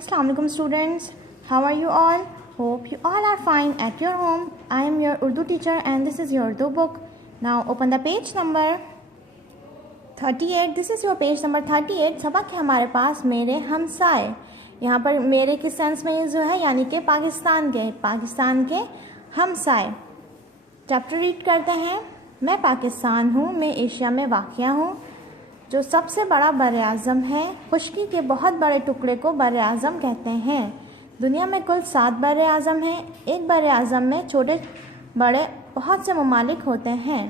Assalamu alaikum students. How are you all? Hope you all are fine at your home. I am your Urdu teacher and this is your Urdu book. Now open the page number 38. This is your page number 38. सबक है हमारे पास मेरे हमसाए. यहाँ पर मेरे के sense में use है यानी कि पाकिस्तान के हमसाए. चैप्टर रीड करते हैं. मैं पाकिस्तान हूँ, मैं एशिया में वाक़या हूँ जो सबसे बड़ा बर-ए-आज़म है. खुश्की के बहुत बड़े टुकड़े को बर-ए-आज़म कहते हैं. दुनिया में कुल 7 बर-ए-आज़म हैं. एक बर-ए-आज़म में छोटे बड़े बहुत से ममालिक होते हैं.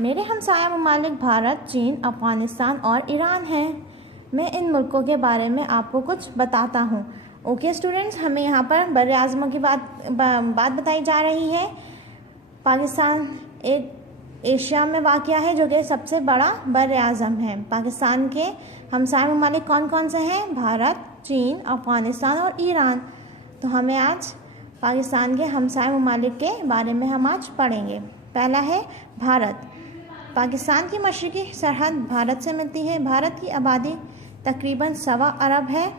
मेरे हमसाया ममालिक भारत, चीन, अफ़गानिस्तान और ईरान हैं. मैं इन मुल्कों के बारे में आपको कुछ बताता हूँ. ओके स्टूडेंट्स, हमें यहाँ पर बर-ए-आज़मों की बात बताई जा रही है. पाकिस्तान एक एशिया में वाक़या है जो कि सबसे बड़ा बर-ए-आज़म है. पाकिस्तान के हमसाया ममालिक कौन कौन से हैं? भारत, चीन, अफ़गानिस्तान और ईरान. तो हमें आज पाकिस्तान के हमसाया ममालिक के बारे में हम आज पढ़ेंगे. पहला है भारत. पाकिस्तान की मशरक़ी सरहद भारत से मिलती है. भारत की आबादी तकरीबन 1.25 अरब है.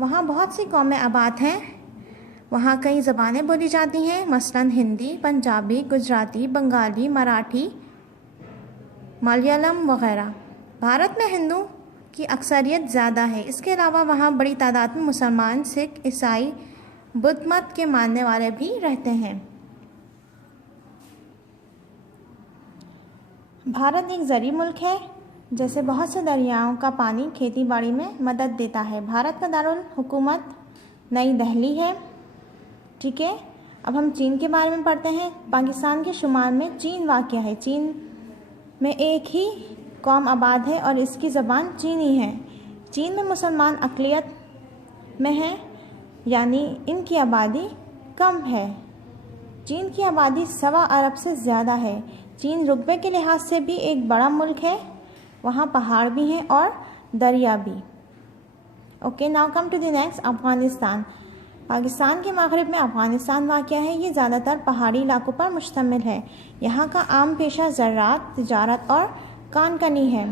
वहाँ बहुत सी कौमें आबाद हैं. वहाँ कई ज़बानें बोली जाती हैं, मसलन हिंदी, पंजाबी, गुजराती, बंगाली, मराठी, मलयालम वगैरह. भारत में हिंदू की अक्सरियत ज़्यादा है. इसके अलावा वहाँ बड़ी तादाद में मुसलमान, सिख, ईसाई, बुद्ध मत के मानने वाले भी रहते हैं. भारत एक ज़री मुल्क है. जैसे बहुत से दरियाओं का पानी खेती बाड़ी में मदद देता है. भारत का दारुल हुकूमत नई दिल्ली है. ठीक है, अब हम चीन के बारे में पढ़ते हैं. पाकिस्तान के शुमार में चीन वाक़या है. चीन में एक ही कौम आबाद है और इसकी ज़बान चीनी है. चीन में मुसलमान अक़लियत में हैं, यानी इनकी आबादी कम है. चीन की आबादी 1.25 अरब से ज़्यादा है. चीन रुकबे के लिहाज से भी एक बड़ा मुल्क है. वहाँ पहाड़ भी हैं और दरिया भी. Okay, now come to the next. Afghanistan. Pakistan के मग़रिब में अफ़गानिस्तान वाक़या है. ये ज़्यादातर पहाड़ी इलाकों पर मुश्तमिल है. यहाँ का आम पेशा ज़राअत, तिजारत और कानकनी है.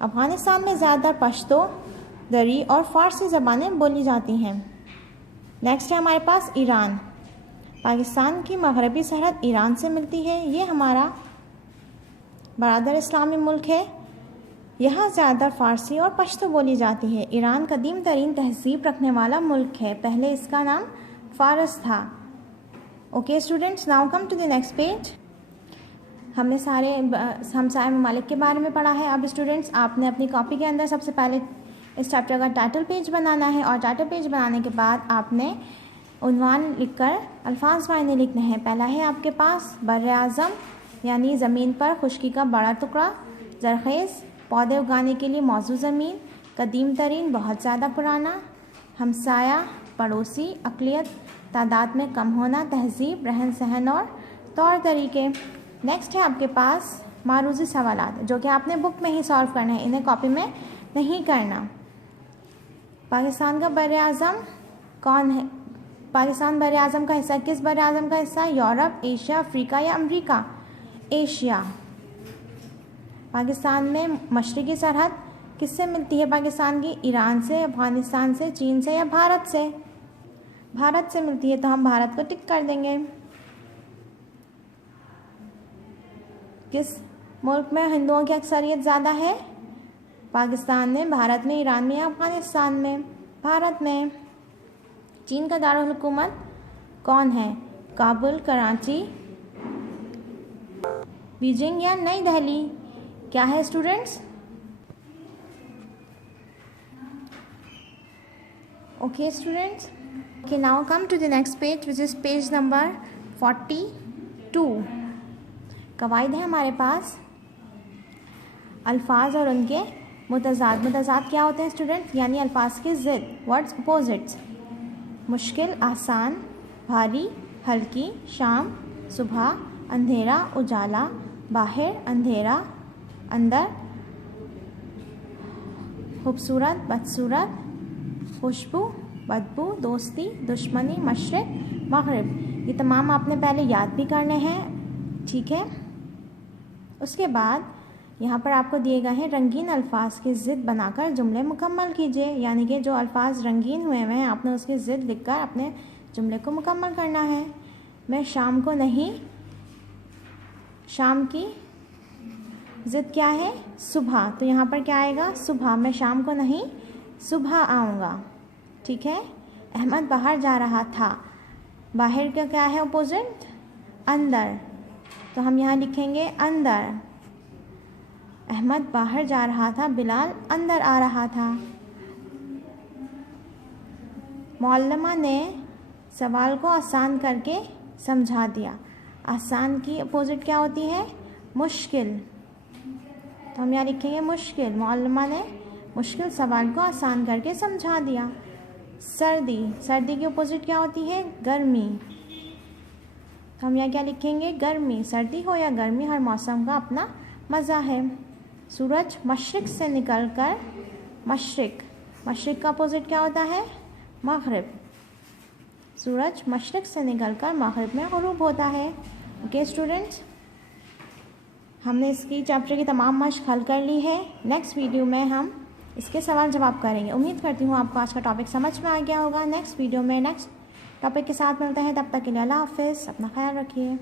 अफ़गानिस्तान में ज़्यादातर पश्तो, दरी और फ़ारसी ज़बानें बोली जाती हैं. नेक्स्ट है हमारे पास ईरान. पाकिस्तान की मग़रबी सरहद ईरान से मिलती है. ये हमारा बरादर इस्लामी मुल्क है. यहाँ ज़्यादातर फ़ारसी और पश्तो बोली जाती है. ईरान कदीम तरीन तहज़ीब रखने वाला मुल्क है. पहले इसका नाम फ़ारस था. Okay students, now come to the next page. हमने सारे हमसाया ममालिक के बारे में पढ़ा है. अब स्टूडेंट्स, आपने अपनी कॉपी के अंदर सबसे पहले इस चैप्टर का टाइटल पेज बनाना है और टाइटल पेज बनाने के बाद आपने उन्वान लिखकर अल्फाज मायने लिखने हैं. पहला है आपके पास बर-ए-आज़म, यानी ज़मीन पर खुश्की का बड़ा टुकड़ा. ज़रख़ेज़, पौधे उगाने के लिए मौजूद ज़मीन. कदीम तरीन, बहुत ज़्यादा पुराना. हमसाया, पड़ोसी. अक़लियत, तादाद में कम होना. तहज़ीब, रहन सहन और तौर तरीके. नेक्स्ट है आपके पास मारूज़ी सवालात, जो कि आपने बुक में ही सॉल्व करना है, इन्हें कॉपी में नहीं करना. पाकिस्तान का बर-ए-आज़म कौन है? पाकिस्तान बर-ए-आज़म का हिस्सा किस बर-ए-आज़म का हिस्सा है? यूरोप, एशिया, अफ्रीका या अमरीका? एशिया. पाकिस्तान में मशरक़ी सरहद किससे मिलती है? पाकिस्तान की ईरान से, अफ़गानिस्तान से, चीन से या भारत से? भारत से मिलती है, तो हम भारत को टिक कर देंगे. किस मुल्क में हिंदुओं की अक्सरियत ज़्यादा है? पाकिस्तान में, भारत में, ईरान में या अफ़गानिस्तान में? भारत में. चीन का दारुल हुकूमत कौन है? काबुल, कराची, बीजिंग या नई दिल्ली? क्या है students? Okay students, okay now come to the next page which is page number 42. कवायद है हमारे पास. अल्फाज और उनके मुतज़ाद. मुतज़ाद क्या होते हैं स्टूडेंट्स? यानी अल्फाज के ज़िद, वर्ड्स अपोजिट्स. मुश्किल, आसान. भारी, हल्की. शाम, सुबह. अंधेरा, उजाला. बाहर, अंधेरा. अंदर. खूबसूरत, बदसूरत. खुशबू, बदबू. दोस्ती, दुश्मनी. मशरिक़, मग़रिब. ये तमाम आपने पहले याद भी करने हैं. ठीक है, उसके बाद यहाँ पर आपको दिए गए हैं रंगीन अल्फाज की ज़िद बनाकर जुमले मुकम्मल कीजिए, यानी कि जो अल्फाज रंगीन हुए हैं आपने उसकी ज़िद लिखकर अपने जुमले को मुकम्मल करना है। मैं शाम को नहीं, शाम की ज़िद क्या है? सुबह। तो यहाँ पर क्या आएगा? सुबह। मैं शाम को नहीं, सुबह आऊँगा। ठीक है। अहमद बाहर जा रहा था। बाहर का क्या है अपोजिट? अंदर। तो हम यहाँ लिखेंगे अंदर। अहमद बाहर जा रहा था, बिलाल अंदर आ रहा था। मौलमा ने सवाल को आसान करके समझा दिया। आसान की अपोजिट क्या होती है? मुश्किल। तो हम यहाँ लिखेंगे मुश्किल। मौलमा ने मुश्किल सवाल को आसान करके समझा दिया। सर्दी। सर्दी की अपोजिट क्या होती है? गर्मी। तो हम यहाँ क्या लिखेंगे? गर्मी। सर्दी हो या गर्मी, हर मौसम का अपना मज़ा है। सूरज मशरिक़ से निकलकर, मशरिक़, मशरिक़ का अपोजिट क्या होता है? मग़रिब। सूरज मशरिक़ से निकलकर मग़रिब में ग़ुरूब होता है। ओके स्टूडेंट्स, हमने इसकी चैप्टर की तमाम मश्क हल कर ली है। नेक्स्ट वीडियो में हम इसके सवाल जवाब करेंगे। उम्मीद करती हूँ आपको आज का टॉपिक समझ में आ गया होगा। नेक्स्ट वीडियो में नेक्स्ट टॉपिक के साथ मिलते हैं। तब तक के लिए अल्लाह हाफ़िज़। अपना ख्याल रखिए।